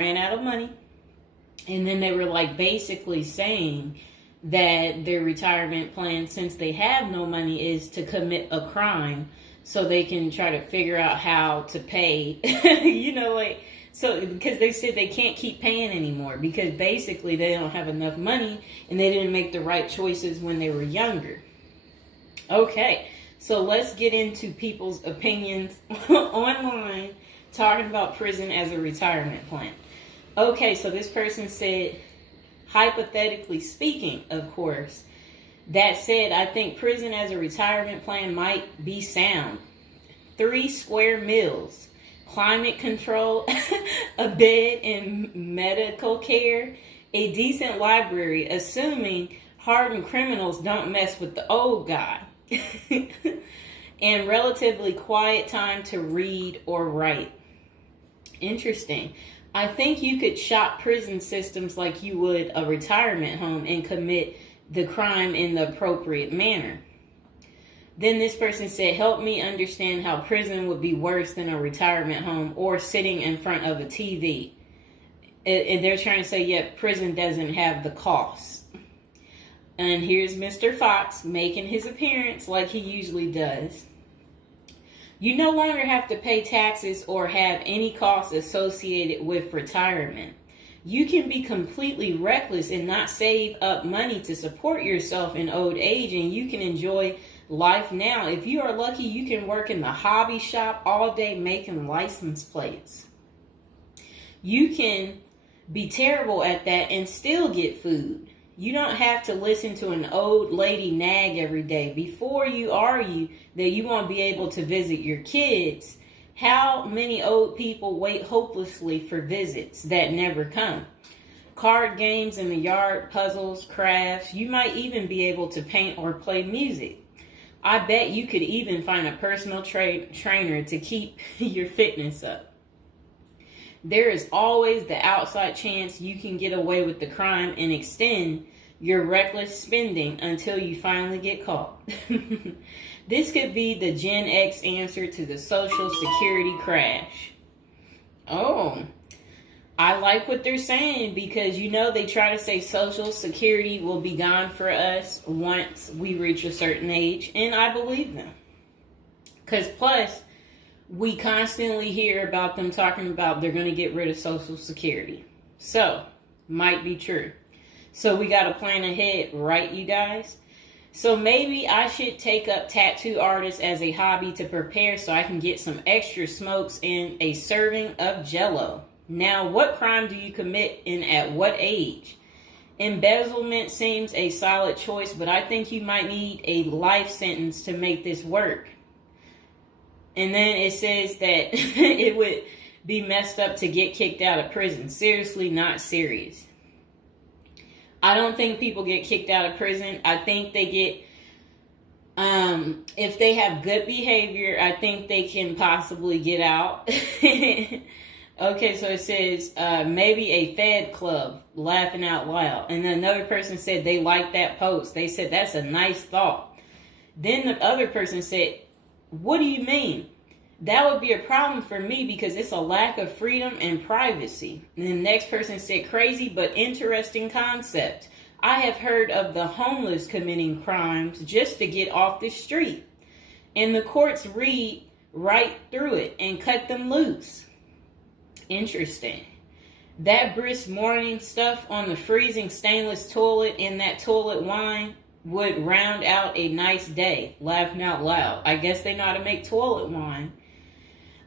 ran out of money. And then they were like basically saying that their retirement plan, since they have no money, is to commit a crime so they can try to figure out how to pay. So because they said they can't keep paying anymore because basically they don't have enough money and they didn't make the right choices when they were younger. Okay, so let's get into people's opinions online talking about prison as a retirement plan. Okay, so this person said, hypothetically speaking, of course, that said, I think prison as a retirement plan might be sound. 3 square meals, climate control, a bed and medical care, a decent library, assuming hardened criminals don't mess with the old guy, and relatively quiet time to read or write. Interesting. I think you could shop prison systems like you would a retirement home and commit the crime in the appropriate manner. Then this person said, help me understand how prison would be worse than a retirement home or sitting in front of a TV. And they're trying to say, yeah, prison doesn't have the costs. And here's Mr. Fox making his appearance like he usually does. You no longer have to pay taxes or have any costs associated with retirement. You can be completely reckless and not save up money to support yourself in old age, and you can enjoy life now. If you are lucky, you can work in the hobby shop all day making license plates. You can be terrible at that and still get food. You don't have to listen to an old lady nag every day before you argue that you won't be able to visit your kids. How many old people wait hopelessly for visits that never come? Card games in the yard, puzzles, crafts. You might even be able to paint or play music. I bet you could even find a personal trainer to keep your fitness up. There is always the outside chance you can get away with the crime and extend your reckless spending until you finally get caught. This could be the Gen X answer to the Social Security crash. Oh, I like what they're saying because, they try to say Social Security will be gone for us once we reach a certain age, and I believe them. Because plus, we constantly hear about them talking about they're going to get rid of Social Security. So, might be true. So we got to plan ahead, right, you guys? So maybe I should take up tattoo artists as a hobby to prepare so I can get some extra smokes and a serving of Jell-O. Now, what crime do you commit and at what age? Embezzlement seems a solid choice, but I think you might need a life sentence to make this work. And then it says that it would be messed up to get kicked out of prison. Seriously, not serious. I don't think people get kicked out of prison. I think they get, if they have good behavior, I think they can possibly get out. Okay, so it says maybe a Fed club, laughing out loud. And another person said they liked that post. They said that's a nice thought. Then the other person said, what do you mean? That would be a problem for me because it's a lack of freedom and privacy. And the next person said, crazy but interesting concept. I have heard of the homeless committing crimes just to get off the street. And the courts read right through it and cut them loose. Interesting. That brisk morning stuff on the freezing stainless toilet and that toilet wine would round out a nice day. Laughing out loud. I guess they know how to make toilet wine.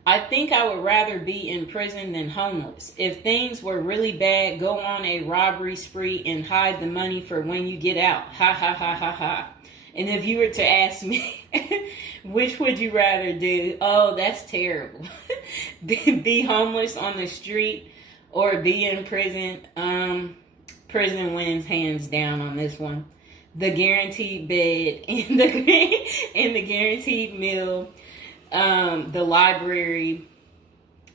I think I would rather be in prison than homeless. If things were really bad, go on a robbery spree and hide the money for when you get out. Ha ha ha ha ha. And if you were to ask me, which would you rather do? Oh, that's terrible. Be homeless on the street or be in prison? Prison wins hands down on this one. The guaranteed bed and the guaranteed meal. The library,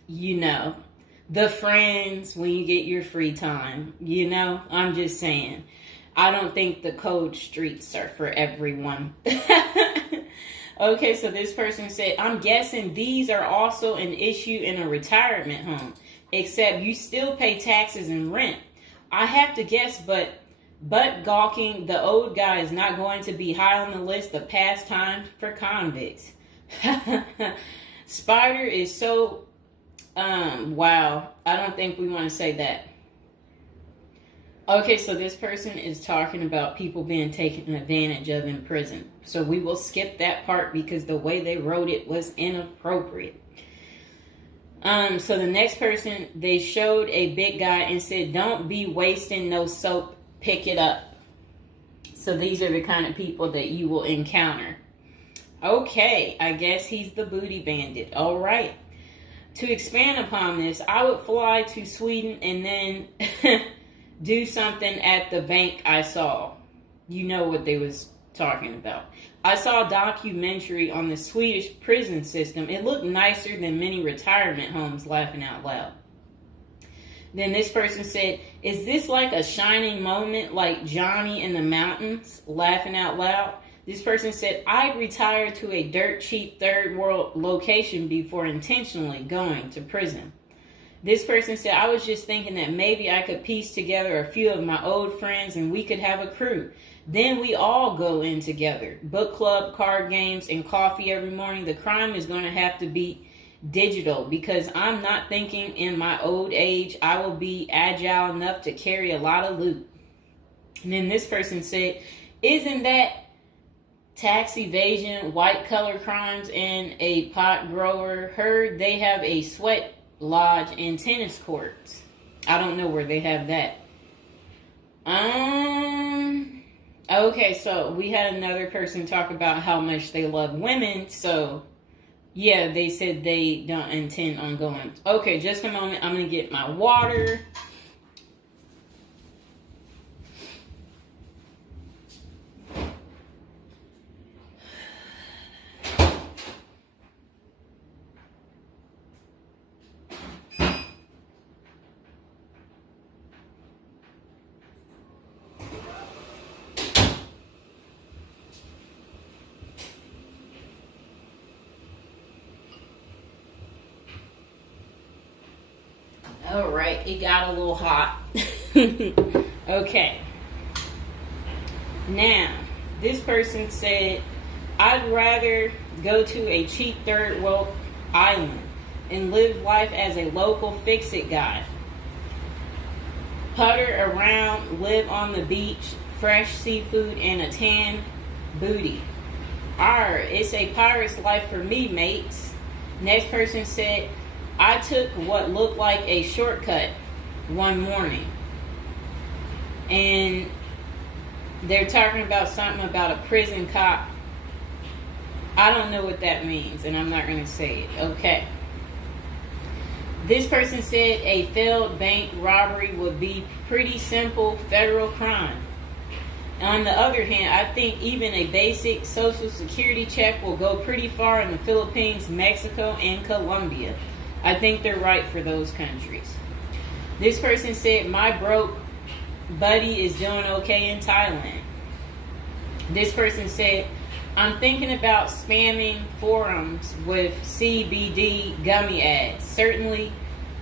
the friends when you get your free time, I'm just saying. I don't think the cold streets are for everyone. Okay, so this person said, I'm guessing these are also an issue in a retirement home. except you still pay taxes and rent. I have to guess, but gawking, the old guy is not going to be high on the list of pastimes for convicts. Spider is so, wow. I don't think we want to say that. Okay, so this person is talking about people being taken advantage of in prison. So we will skip that part because the way they wrote it was inappropriate. So the next person, they showed a big guy and said, "Don't be wasting no soap, pick it up." So these are the kind of people that you will encounter. Okay, I guess he's the booty bandit. All right. To expand upon this, I would fly to Sweden and then do something at the bank I saw. You know what they was talking about. I saw a documentary on the Swedish prison system. It looked nicer than many retirement homes, laughing out loud. Then this person said, "Is this like a shining moment like Johnny in the Mountains?" Laughing out loud. This person said, "I'd retire to a dirt cheap third world location before intentionally going to prison." This person said, "I was just thinking that maybe I could piece together a few of my old friends and we could have a crew. Then we all go in together. Book club, card games, and coffee every morning. The crime is going to have to be digital because I'm not thinking in my old age I will be agile enough to carry a lot of loot." And then this person said, "Isn't that tax evasion, white collar crimes, and a pot grower? Heard they have a sweat lodge and tennis courts." I don't know where they have that. Okay, so we had another person talk about how much they love women. So yeah, they said they don't intend on going. Okay, just a moment. I'm gonna get my water. All right, it got a little hot. Okay. Now, this person said, "I'd rather go to a cheap third world island and live life as a local fix-it guy. Putter around, live on the beach, fresh seafood, and a tan booty. Arr, it's a pirate's life for me, mates." Next person said, "I took what looked like a shortcut one morning." And they're talking about something about a prison cop. I don't know what that means, and I'm not going to say it. Okay. This person said a failed bank robbery would be pretty simple federal crime. On the other hand, I think even a basic social security check will go pretty far in the Philippines, Mexico, and Colombia. I think they're right for those countries. This person said, "My broke buddy is doing okay in Thailand." This person said, "I'm thinking about spamming forums with CBD gummy ads. Certainly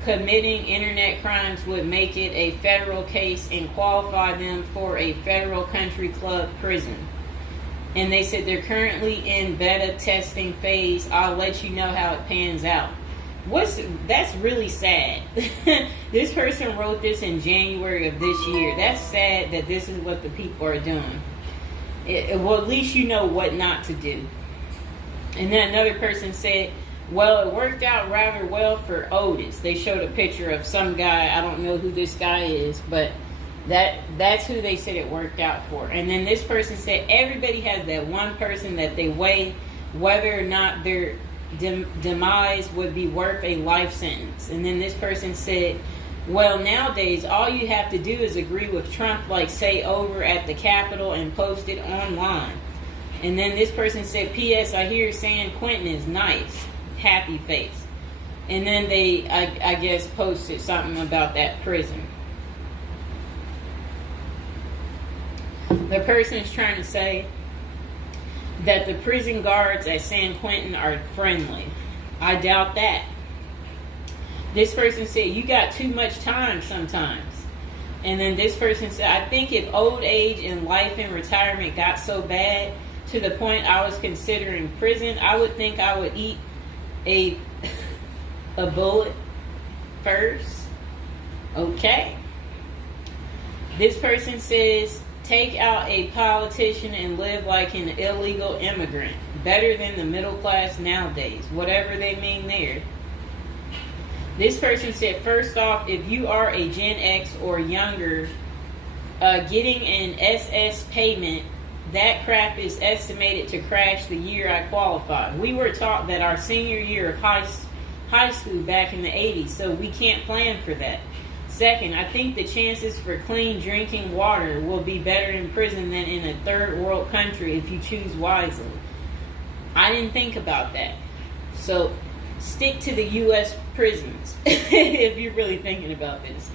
committing internet crimes would make it a federal case and qualify them for a federal country club prison." And they said they're currently in beta testing phase. I'll let you know how it pans out. That's really sad. This person wrote this in January of this year. That's sad that this is what the people are doing. Well, at least you know what not to do. And then another person said, "Well, it worked out rather well for Otis." They showed a picture of some guy. I don't know who this guy is, but that's who they said it worked out for. And then this person said everybody has that one person that they weigh whether or not their demise would be worth a life sentence. And then this person said, "Well, nowadays all you have to do is agree with Trump, like say over at the Capitol and post it online." And then this person said, "P.S. I hear San Quentin is nice. Happy face." And then they, I guess, posted something about that prison. The person is trying to say that the prison guards at San Quentin are friendly. I doubt that. This person said, you got too much time sometimes. And then this person said, I think if old age and life and retirement got so bad to the point I was considering prison, I would think I would eat a bullet first. Okay. This person says, take out a politician and live like an illegal immigrant. Better than the middle class nowadays. Whatever they mean there. This person said, first off, if you are a Gen X or younger, getting an SS payment, that crap is estimated to crash the year I qualified. We were taught that our senior year of high school back in the 80s, so we can't plan for that. Second, I think the chances for clean drinking water will be better in prison than in a third world country if you choose wisely. I didn't think about that. So stick to the U.S. prisons if you're really thinking about this.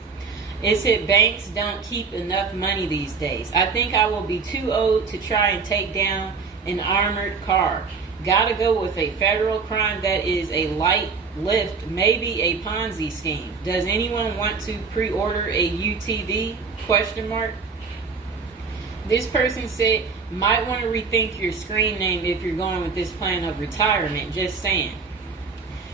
It said banks don't keep enough money these days. I think I will be too old to try and take down an armored car. Gotta go with a federal crime that is a light lift, maybe a Ponzi scheme. Does anyone want to pre-order a UTV? Question mark. This person said, might want to rethink your screen name if you're going with this plan of retirement. Just saying.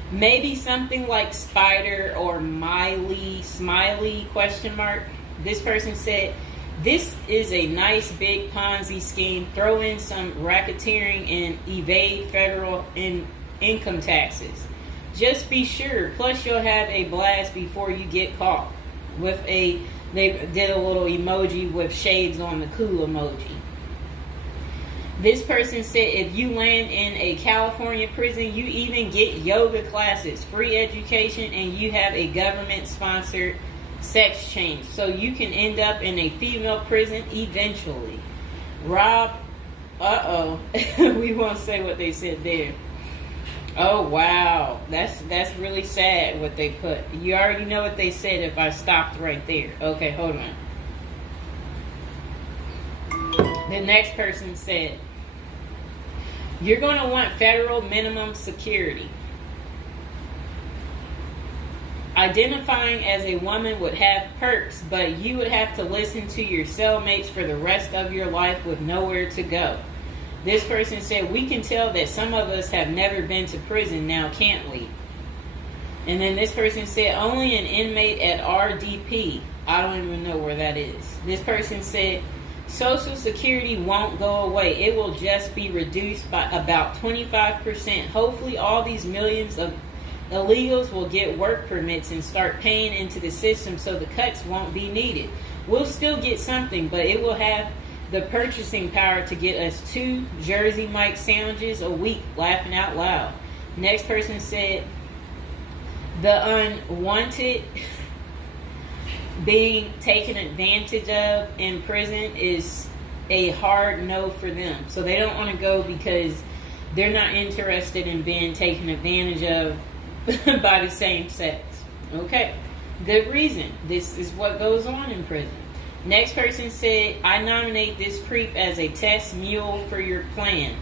Maybe something like Spider or Smiley, question mark. This person said, this is a nice big Ponzi scheme. Throw in some racketeering and evade federal income taxes. Just be sure. Plus you'll have a blast before you get caught. They did a little emoji with shades on the cool emoji. This person said if you land in a California prison, you even get yoga classes, free education, and you have a government-sponsored sex change. So you can end up in a female prison eventually. Rob, we won't say what they said there. Oh, wow. That's really sad what they put. You already know what they said if I stopped right there. Okay, hold on. The next person said, you're going to want federal minimum security. Identifying as a woman would have perks, but you would have to listen to your cellmates for the rest of your life with nowhere to go. This person said, we can tell that some of us have never been to prison now, can't we? And then this person said, only an inmate at RDP. I don't even know where that is. This person said, Social Security won't go away. It will just be reduced by about 25%. Hopefully all these millions of illegals will get work permits and start paying into the system so the cuts won't be needed. We'll still get something, but it will have the purchasing power to get us 2 Jersey Mike sandwiches a week, laughing out loud. Next person said, the unwanted being taken advantage of in prison is a hard no for them. So they don't want to go because they're not interested in being taken advantage of by the same sex. Okay, good reason. This is what goes on in prison. Next person said, I nominate this creep as a test mule for your plan.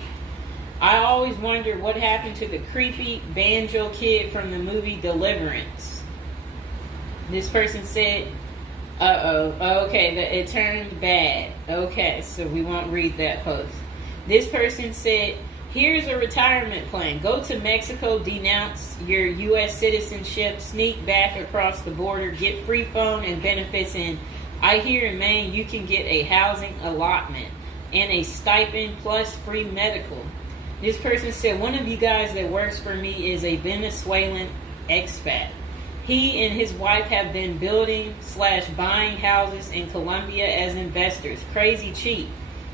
I always wonder what happened to the creepy banjo kid from the movie Deliverance. This person said, okay, it turned bad. Okay, so we won't read that post. This person said, here's a retirement plan. Go to Mexico, denounce your U.S. citizenship, sneak back across the border, get free phone and benefits, and I hear in Maine you can get a housing allotment and a stipend plus free medical. This person said, one of you guys that works for me is a Venezuelan expat. He and his wife have been building/buying houses in Colombia as investors. Crazy cheap.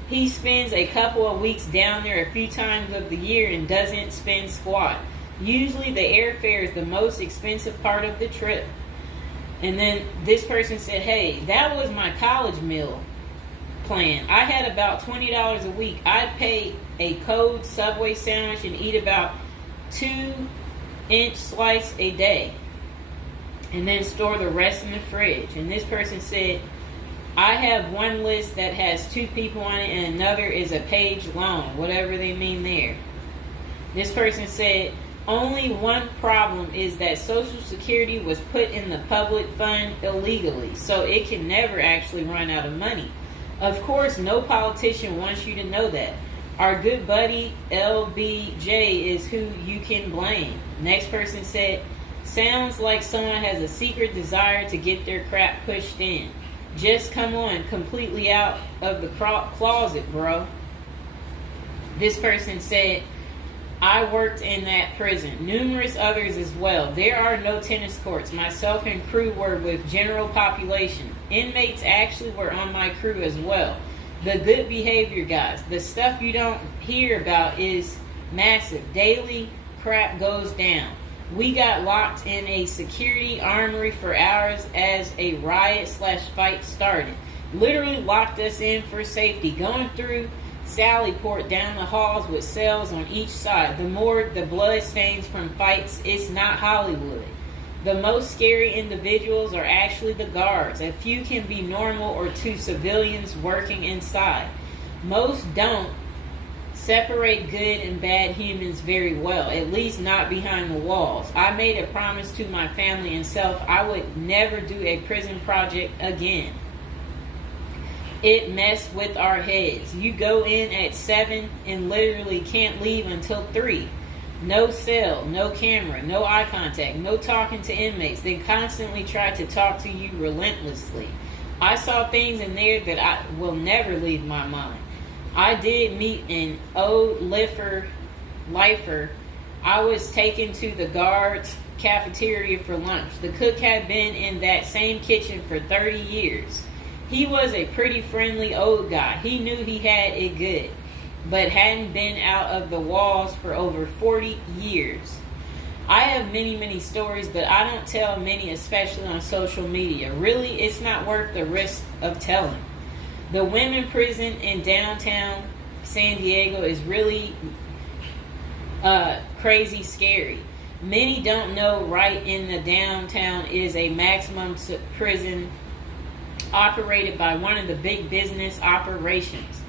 He spends a couple of weeks down there a few times of the year and doesn't spend squat. Usually the airfare is the most expensive part of the trip. And then this person said, hey, that was my college meal plan. I had about $20 a week. I'd pay a cold Subway sandwich and eat about 2-inch slice a day. And then store the rest in the fridge. And this person said, I have one list that has 2 people on it and another is a page long, whatever they mean there. This person said, Only one problem is that Social Security was put in the public fund illegally, so it can never actually run out of money. Of course, no politician wants you to know that. Our good buddy LBJ is who you can blame. Next person said, sounds like someone has a secret desire to get their crap pushed in. Just come on, completely out of the closet, bro. This person said, I worked in that prison. Numerous others as well. There are no tennis courts. Myself and crew were with general population. Inmates actually were on my crew as well. The good behavior guys. The stuff you don't hear about is massive. Daily crap goes down. We got locked in a security armory for hours as a riot/fight started. Literally locked us in for safety. Going through Sallyport down the halls with cells on each side. The more the blood stains from fights, it's not Hollywood. The most scary individuals are actually the guards. A few can be normal or two civilians working inside. Most don't separate good and bad humans very well, at least not behind the walls. I made a promise to my family and self I would never do a prison project again. It messed with our heads. You go in at 7 and literally can't leave until 3. No cell, no camera, no eye contact, no talking to inmates. They constantly try to talk to you relentlessly. I saw things in there that I will never leave my mind. I did meet an old lifer. I was taken to the guards' cafeteria for lunch. The cook had been in that same kitchen for 30 years. He was a pretty friendly old guy. He knew he had it good, but hadn't been out of the walls for over 40 years. I have many, many stories, but I don't tell many, especially on social media. Really, it's not worth the risk of telling. The women prison in downtown San Diego is really crazy scary. Many don't know right in the downtown is a maximum prison operated by one of the big business operations.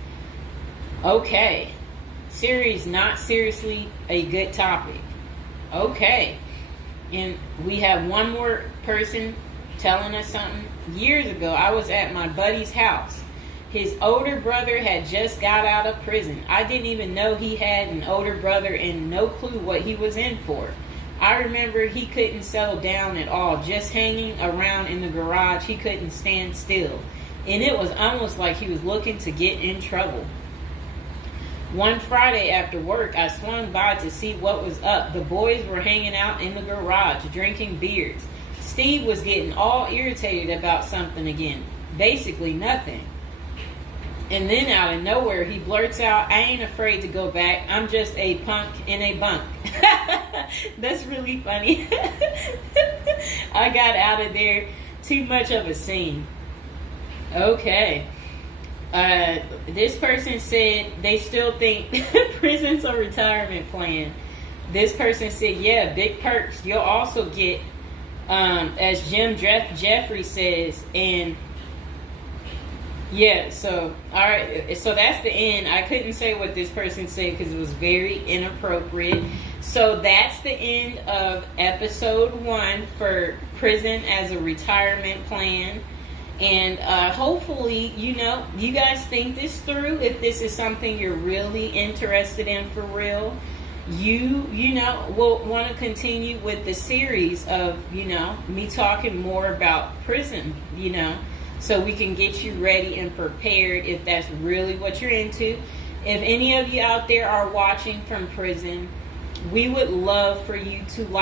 Okay. Series, not seriously a good topic. Okay. And we have one more person telling us something. Years ago, I was at my buddy's house. His older brother had just got out of prison. I didn't even know he had an older brother and no clue what he was in for. I remember he couldn't settle down at all, just hanging around in the garage. He couldn't stand still. And it was almost like he was looking to get in trouble. One Friday after work, I swung by to see what was up. The boys were hanging out in the garage, drinking beers. Steve was getting all irritated about something again. Basically nothing. And then out of nowhere, he blurts out, I ain't afraid to go back. I'm just a punk in a bunk. That's really funny. I got out of there. Too much of a scene. Okay. This person said they still think prison's a retirement plan. This person said, yeah, big perks. You'll also get, as Jim Jeffrey says, and yeah, so, all right, so that's the end. I couldn't say what this person said because it was very inappropriate. So that's the end of episode 1 for prison as a retirement plan. And hopefully, you guys think this through. If this is something you're really interested in for real, you will want to continue with the series of, me talking more about prison, so we can get you ready and prepared if that's really what you're into. If any of you out there are watching from prison, we would love for you to like